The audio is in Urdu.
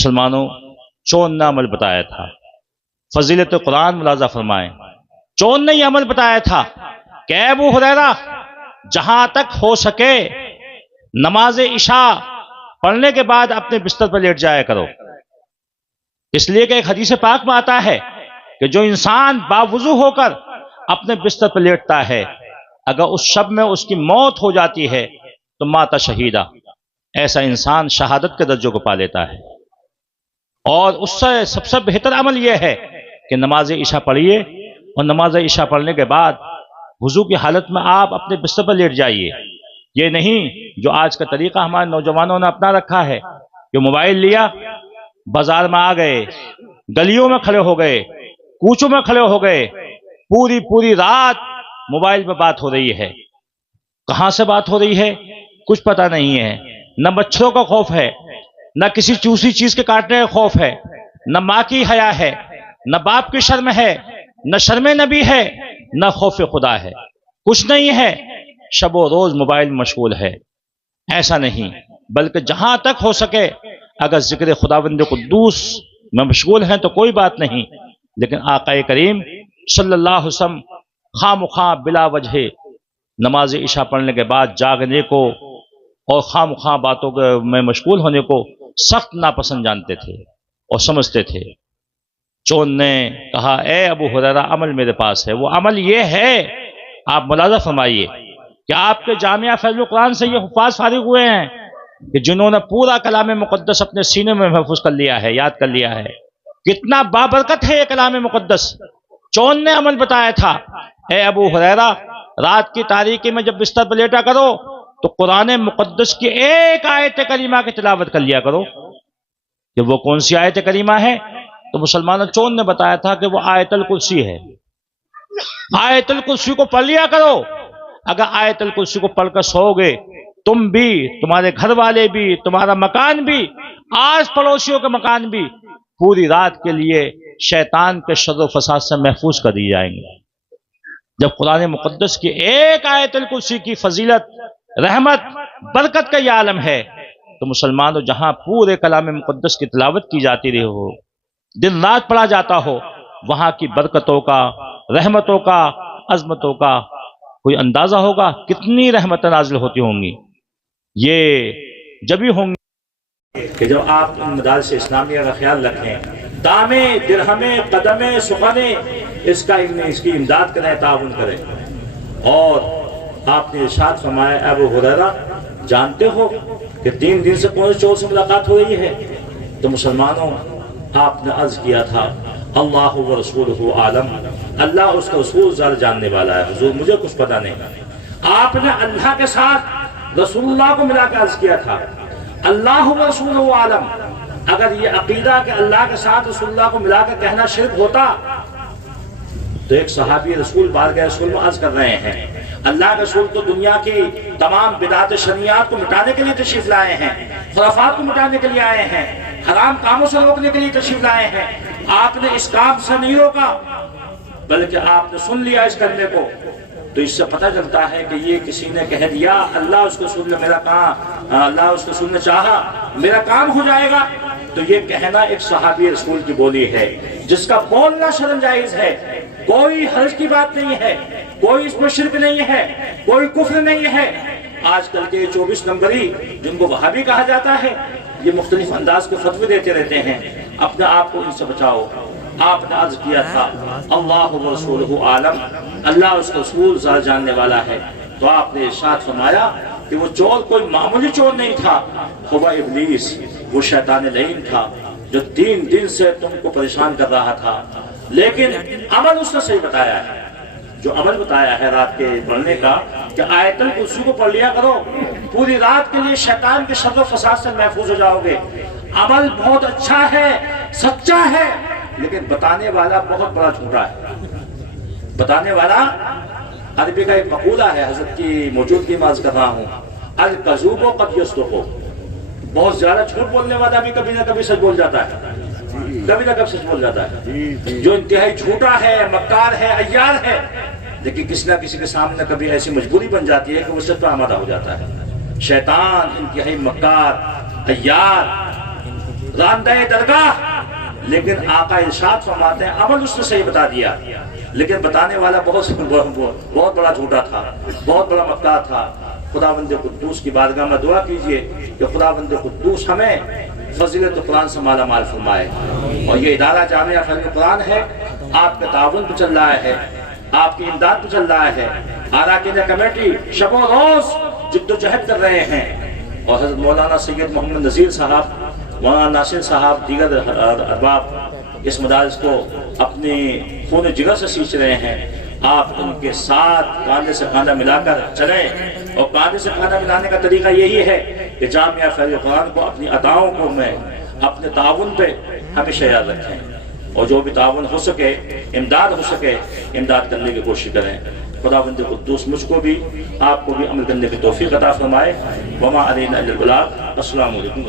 مسلمانوں، 54 عمل بتایا تھا۔ فضیلت قرآن ملاحظہ فرمائیں، 54 یہ عمل بتایا تھا کہ اے ابو ہریرہ، جہاں تک ہو سکے نماز عشاء پڑھنے کے بعد اپنے بستر پر لیٹ جایا کرو، اس لیے کہ ایک حدیث پاک میں آتا ہے کہ جو انسان باوضو ہو کر اپنے بستر پر لیٹتا ہے، اگر اس شب میں اس کی موت ہو جاتی ہے تو ماتا شہیدہ، ایسا انسان شہادت کے درجوں کو پا لیتا ہے۔ اور اس سے سب سے بہتر عمل یہ ہے کہ نماز عشاء پڑھیے، اور نماز عشاء پڑھنے کے بعد وضو کی حالت میں آپ اپنے بستر پر لیٹ جائیے۔ یہ نہیں جو آج کا طریقہ ہمارے نوجوانوں نے اپنا رکھا ہے کہ موبائل لیا، بازار میں آ گئے، گلیوں میں کھڑے ہو گئے، کوچوں میں کھڑے ہو گئے، پوری رات موبائل پہ بات ہو رہی ہے۔ کہاں سے بات ہو رہی ہے کچھ پتہ نہیں ہے، نہ مچھروں کا خوف ہے، نہ کسی چوسی چیز کے کاٹنے کا خوف ہے، نہ ماں کی حیا ہے، نہ باپ کی شرم ہے، نہ شرم نبی ہے، نہ خوف خدا ہے، کچھ نہیں ہے، شب و روز موبائل مشغول ہے۔ ایسا نہیں، بلکہ جہاں تک ہو سکے اگر ذکر خداوند قدوس میں مشغول ہیں تو کوئی بات نہیں، لیکن آقا کریم صلی اللہ علیہ وسلم خواہ مخواہ بلا وجہ نماز عشاء پڑھنے کے بعد جاگنے کو اور خواہ مخواہ باتوں میں مشغول ہونے کو سخت ناپسند جانتے تھے اور سمجھتے تھے۔ چون نے کہا اے ابو ہریرہ، عمل میرے پاس ہے۔ وہ عمل یہ ہے، آپ ملاحظہ فرمائیے کہ آپ کے جامعہ فیض القرآن سے یہ حفاظ فارغ ہوئے ہیں کہ جنہوں نے پورا کلام مقدس اپنے سینے میں محفوظ کر لیا ہے، یاد کر لیا ہے۔ کتنا بابرکت ہے یہ کلام مقدس۔ چون نے عمل بتایا تھا، اے ابو ہریرہ، رات کی تاریکی میں جب بستر پر لیٹا کرو تو قرآن مقدس کی ایک آیت کریمہ کی تلاوت کر لیا کرو۔ کہ وہ کون سی آیت کریمہ ہے؟ تو مسلمانوں، چون نے بتایا تھا کہ وہ آیت الکرسی ہے۔ آیت الکرسی کو پڑھ لیا کرو۔ اگر آیت الکرسی کو پڑھ کر سو گے، تم بھی، تمہارے گھر والے بھی، تمہارا مکان بھی، آس پڑوسیوں کے مکان بھی پوری رات کے لیے شیطان کے شر و فساد سے محفوظ کر دی جائیں گے۔ جب قرآن مقدس کی ایک آیت الکرسی کی فضیلت، رحمت، برکت کا یہ عالم ہے، تو مسلمانوں جہاں پورے کلام مقدس کی تلاوت کی جاتی رہی ہو، دن رات پڑھا جاتا ہو، وہاں کی برکتوں کا، رحمتوں کا، عظمتوں کا کوئی اندازہ ہوگا؟ کتنی رحمتیں نازل ہوتی ہوں گی۔ یہ جبھی ہوں گی کہ جب آپ مدارس اسلامیہ کا خیال رکھیں، دامے، درہمے، قدمے، سخنے، اس کی امداد کریں، تعاون کریں۔ اور آپ نے ارشاد فرمایا اے ابو ہریرہ، جانتے ہو کہ 3 دن سے کون سے چور سے ملاقات ہو رہی ہے؟ تو مسلمانوں، آپ نے عرض کیا تھا اللہ و رسولہ عالم، اللہ اس کا رسول زیادہ جاننے والا ہے، حضور مجھے کچھ پتہ نہیں۔ آپ نے اللہ کے ساتھ رسول اللہ کو ملا کر عرض کیا تھا اللہ و رسولہ عالم۔ اگر یہ عقیدہ کہ اللہ کے ساتھ رسول اللہ کو ملا کر کہنا شرک ہوتا تو ایک صحابی رسول بارگاہ رسول میں عرض کر رہے ہیں اللہ کے رسول تو دنیا کی تمام بدعت شرعیات کو مٹانے کے لیے تشریف لائے ہیں، خرافات کو مٹانے کے لیے آئے ہیں، حرام کاموں سے روکنے کے لیے تشریف لائے ہیں۔ آپ نے اس کام سے نہیں روکا، بلکہ آپ نے سن لیا اس کرنے کو، تو اس سے پتہ چلتا ہے کہ یہ کسی نے کہہ دیا اللہ اس کو رسول نے میرا کام، اللہ اس کو رسول نے چاہا میرا کام ہو جائے گا، تو یہ کہنا ایک صحابی رسول کی بولی ہے جس کا بولنا شرم جائز ہے، کوئی حرج کی بات نہیں ہے، کوئی اس میں شرک نہیں ہے، کوئی کفر نہیں ہے۔ آج کل کے 24 نمبری جن کو وہابی کہا جاتا ہے، یہ مختلف انداز کے فتوے دیتے رہتے ہیں، اپنے آپ کو ان سے بچاؤ۔ آپ نے عرض کیا تھا اللہ و رسولہ عالم، اللہ اس کا رسول زیادہ جاننے والا ہے۔ تو آپ نے ارشاد فرمایا کہ وہ چور کوئی معمولی چور نہیں تھا، وہ ابلیس، وہ شیطان لعین تھا جو 3 دن سے تم کو پریشان کر رہا تھا، لیکن عمل اس نے صحیح بتایا ہے۔ جو عمل بتایا ہے رات کے پڑھنے کا کہ آیت الکرسی کو پڑھ لیا کرو، پوری رات کے لیے شیطان کے شر و فساد سے محفوظ ہو جاؤ گے۔ عمل بہت اچھا ہے، سچا ہے، لیکن بتانے والا بہت بڑا جھوٹا ہے۔ بتانے والا، عربی کا ایک مقولہ ہے، حضرت کی موجودگی میں عرض کر رہا ہوں، الکذوب قد یصدق، بہت زیادہ جھوٹ بولنے والا بھی کبھی نہ کبھی سچ بول جاتا ہے، کبھی نہ کبھی سچ بول جاتا ہے۔ جو انتہائی جھوٹا ہے، مکار ہے، عیار ہے، لیکن کسی نہ کسی کے سامنے کبھی ایسی مجبوری بن جاتی ہے کہ وہ سچ پر آمادہ ہو جاتا ہے۔ شیطان انتہائی مکار، عیار، راندہ درگاہ، لیکن آقا ارشاد فرماتے ہیں عمل اس نے صحیح بتا دیا، لیکن بتانے والا بہت بڑا جھوٹا تھا، بہت بڑا مکار تھا۔ خداوند قدوس کی بارگاہ میں دعا کیجئے کہ خداوند قدوس ہمیں فضیلت قرآن سے مالا مال فرمائے۔ اور یہ ادارہ جامعہ فضل قرآن ہے، آپ کا تعاون پہ چل رہا ہے، آپ کی امداد پہ چل رہا ہے۔ اراکین کمیٹی شب و روز جد و جہد کر رہے ہیں، اور حضرت مولانا سید محمد نذیر صاحب، مولانا ناصر صاحب، دیگر ارباب اس مدارس کو اپنے خون جگر سے سینچ رہے ہیں۔ آپ ان کے ساتھ کاندھے سے کاندھا ملا کر چلیں، اور کاندھے سے کاندھا ملانے کا طریقہ یہی ہے کہ جامعہ فیض قرآن کو اپنی عطاؤں کو میں اپنے تعاون پہ ہمیشہ یاد رکھیں، اور جو بھی تعاون ہو سکے، امداد ہو سکے، امداد کرنے کی کوشش کریں۔ خداوند قدوس مجھ کو بھی آپ کو بھی عمل کرنے کی توفیق عطا فرمائے۔ وما علینا الا البلاغ۔ السلام علیکم۔